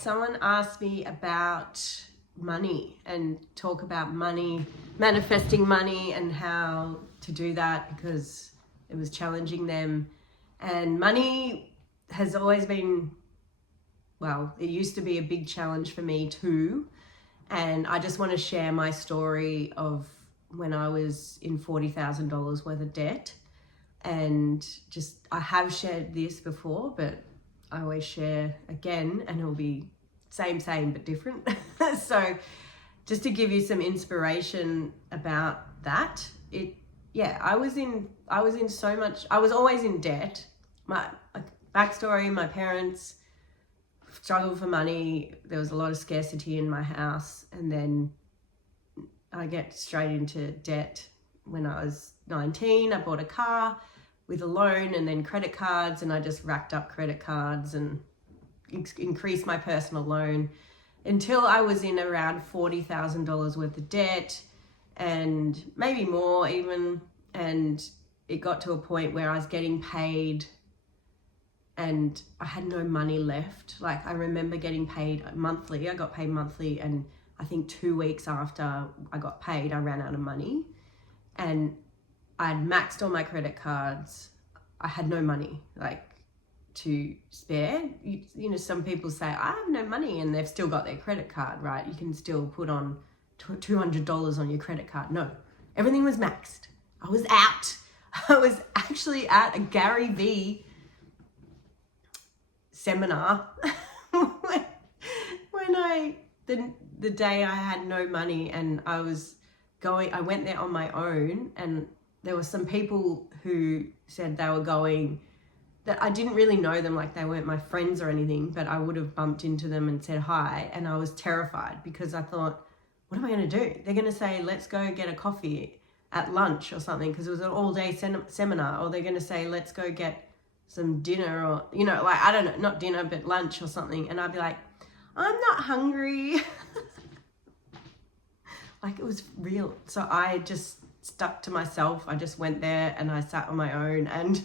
Someone asked me about money and talk about money, manifesting money and how to do that because it was challenging them. And money has always been, well, it used to be a big challenge for me too. And I just want to share my story of when I was in $40,000 worth of debt. And just, I have shared this before, but I always share again, and it'll be same but different. So just to give you some inspiration about that, I was in so much, I was always in debt. My backstory, my parents struggled for money. There was a lot of scarcity in my house, and then I get straight into debt. When I was 19, I bought a car with a loan and then credit cards, and I just racked up credit cards and increased my personal loan until I was in around $40,000 worth of debt, and maybe more even. And it got to a point where I was getting paid and I had no money left. Like, I remember getting paid monthly. I got paid monthly, and I think 2 weeks after I got paid, I ran out of money. And I'd maxed all my credit cards. I had no money, like, to spare. You know, some people say, I have no money, and they've still got their credit card, right? You can still put on $200 on your credit card. No, everything was maxed. I was out. I was actually at a Gary Vee seminar the day I had no money, and I went there on my own, and there were some people who said they were going, that I didn't really know them, like they weren't my friends or anything, but I would have bumped into them and said hi. And I was terrified because I thought, what am I going to do? They're going to say, let's go get a coffee at lunch or something, because it was an all-day seminar. Or they're going to say, let's go get some dinner, or, you know, like, I don't know, not dinner, but lunch or something. And I'd be like, I'm not hungry. Like, it was real. So I just stuck to myself. I just went there and I sat on my own, and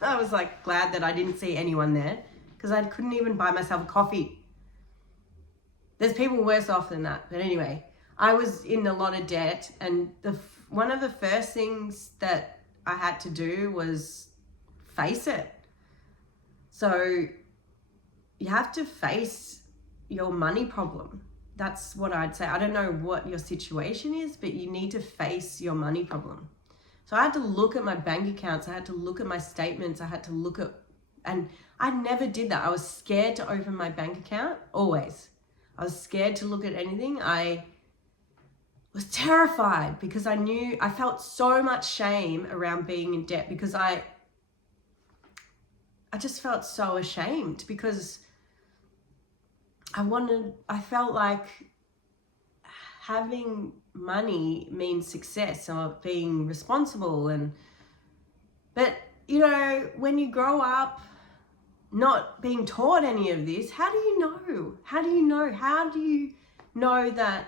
I was like glad that I didn't see anyone there, because I couldn't even buy myself a coffee. There's people worse off than that. But anyway, I was in a lot of debt, and one of the first things that I had to do was face it. So you have to face your money problem. That's what I'd say. I don't know what your situation is, but you need to face your money problem. So I had to look at my bank accounts. I had to look at my statements. I had to look at, and I never did that. I was scared to open my bank account, always. I was scared to look at anything. I was terrified because I felt so much shame around being in debt, because I just felt so ashamed, because I felt like having money means success or being responsible. But you know, when you grow up not being taught any of this, how do you know that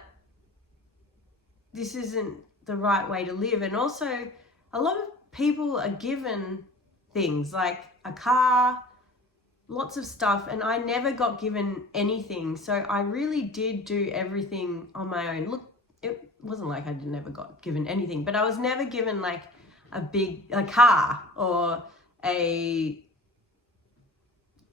this isn't the right way to live? And also, a lot of people are given things like a car, lots of stuff, and I never got given anything. So I really did do everything on my own. Look, it wasn't like I never got given anything, but I was never given like a car or a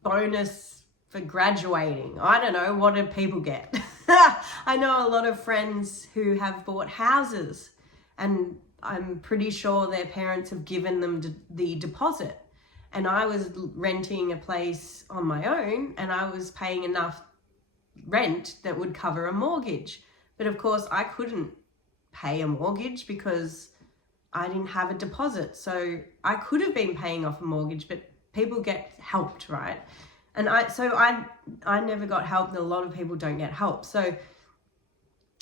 bonus for graduating. I don't know, what do people get? I know a lot of friends who have bought houses, and I'm pretty sure their parents have given them the deposit. And I was renting a place on my own, and I was paying enough rent that would cover a mortgage. But of course, I couldn't pay a mortgage because I didn't have a deposit. So I could have been paying off a mortgage, but people get helped, right? And I never got help, and a lot of people don't get help. So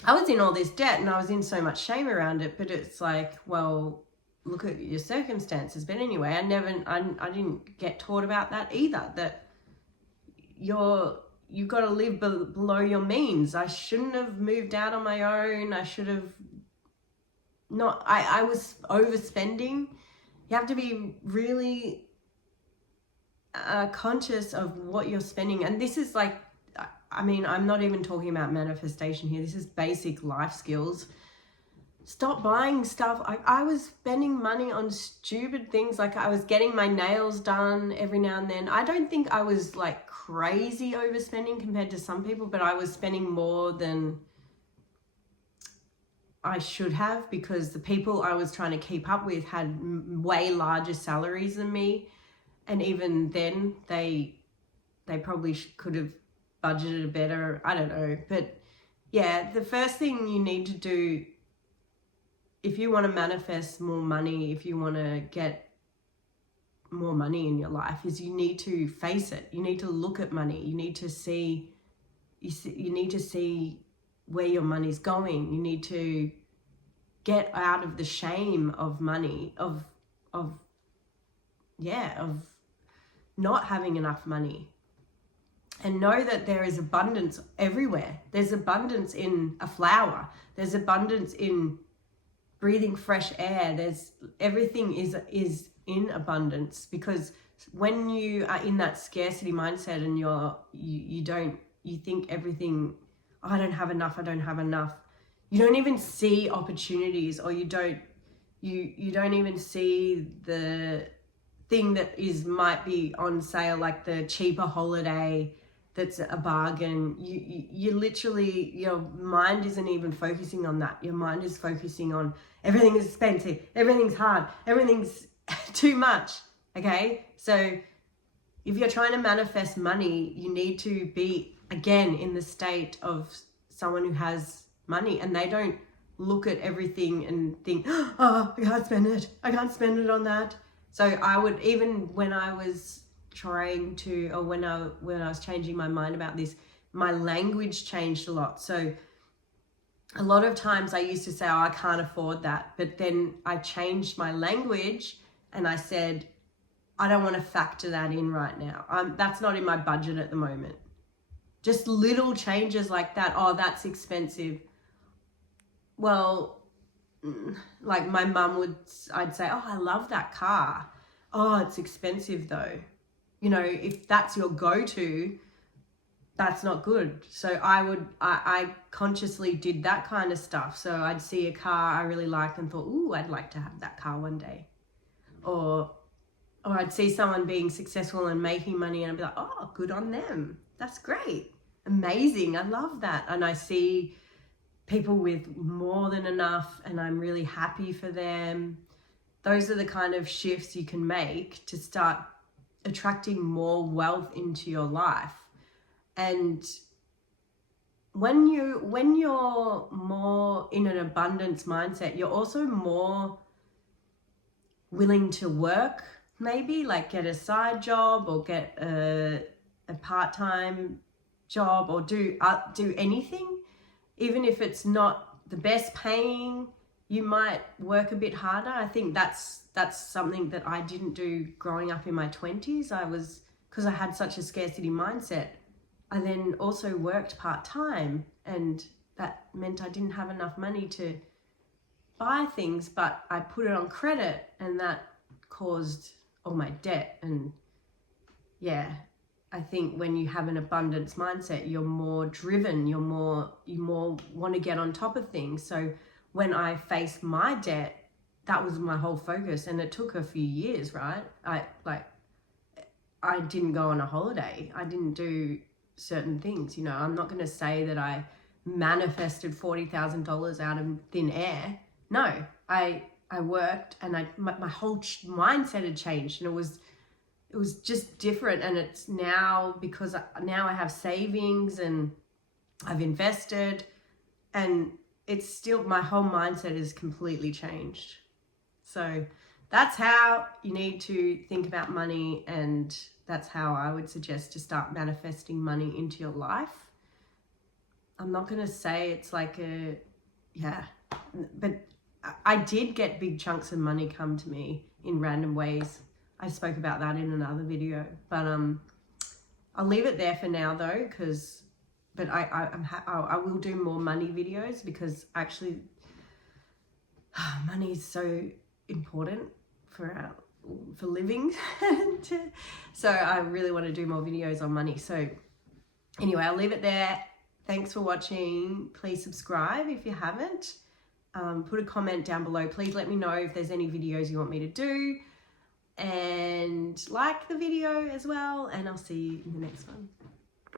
I was in all this debt, and I was in so much shame around it. But it's like, well, look at your circumstances. But anyway, I didn't get taught about that either, that you've got to live below your means. I shouldn't have moved out on my own. I should have not, I was overspending. You have to be really conscious of what you're spending. And this is like, I mean, I'm not even talking about manifestation here. This is basic life skills. Stop buying stuff. I was spending money on stupid things. Like I was getting my nails done every now and then. I don't think I was like crazy overspending compared to some people, but I was spending more than I should have, because the people I was trying to keep up with had way larger salaries than me. And even then they probably could have budgeted better. I don't know. But yeah, the first thing you need to do if you want to manifest more money, if you want to get more money in your life, is you need to face it. You need to look at money. You need to see, you need to see where your money's going. You need to get out of the shame of money, of not having enough money. And know that there is abundance everywhere. There's abundance in a flower. There's abundance in breathing fresh air. There's everything is in abundance, because when you are in that scarcity mindset and you think everything, oh, I don't have enough, you don't even see opportunities, or you don't even see the thing that might be on sale, like the cheaper holiday that's a bargain. You literally, your mind isn't even focusing on that. Your mind is focusing on everything is expensive, everything's hard, everything's too much. Okay, so if you're trying to manifest money, you need to be again in the state of someone who has money, and they don't look at everything and think, oh, I can't spend it on that. So I would, even when I was trying to, or when I was changing my mind about this, my language changed a lot. So a lot of times I used to say, oh, I can't afford that. But then I changed my language and I said, I don't want to factor that in right now. That's not in my budget at the moment. Just little changes like that. Oh, that's expensive. Well, like my mum I'd say, oh, I love that car. Oh, it's expensive though. You know, if that's your go-to, that's not good. So I consciously did that kind of stuff. So I'd see a car I really liked and thought, ooh, I'd like to have that car one day. Or I'd see someone being successful and making money and I'd be like, oh, good on them. That's great. Amazing. I love that. And I see people with more than enough and I'm really happy for them. Those are the kind of shifts you can make to start attracting more wealth into your life. And when you're more in an abundance mindset, you're also more willing to work, maybe like get a side job or get a part-time job, or do anything, even if it's not the best paying. You might work a bit harder. I think that's something that I didn't do growing up in my 20s. Because I had such a scarcity mindset, I then also worked part-time, and that meant I didn't have enough money to buy things, but I put it on credit and that caused all my debt. And yeah, I think when you have an abundance mindset, you're more driven, you more want to get on top of things. So when I faced my debt, that was my whole focus, and it took a few years, right? I didn't go on a holiday. I didn't do certain things. You know, I'm not going to say that I manifested $40,000 out of thin air. No, I worked, and my whole mindset had changed, and it was just different. And it's now, because now I have savings and I've invested, and it's still, my whole mindset is completely changed. So that's how you need to think about money, and that's how I would suggest to start manifesting money into your life. I'm not going to say it's like but I did get big chunks of money come to me in random ways. I spoke about that in another video, but I'll leave it there for now though, but I will do more money videos, because actually money is so important for living. So I really want to do more videos on money. So Anyway, I'll leave it there. Thanks for watching. Please subscribe if you haven't. Put a comment down below. Please let me know if there's any videos you want me to do. And like the video as well. And I'll see you in the next one.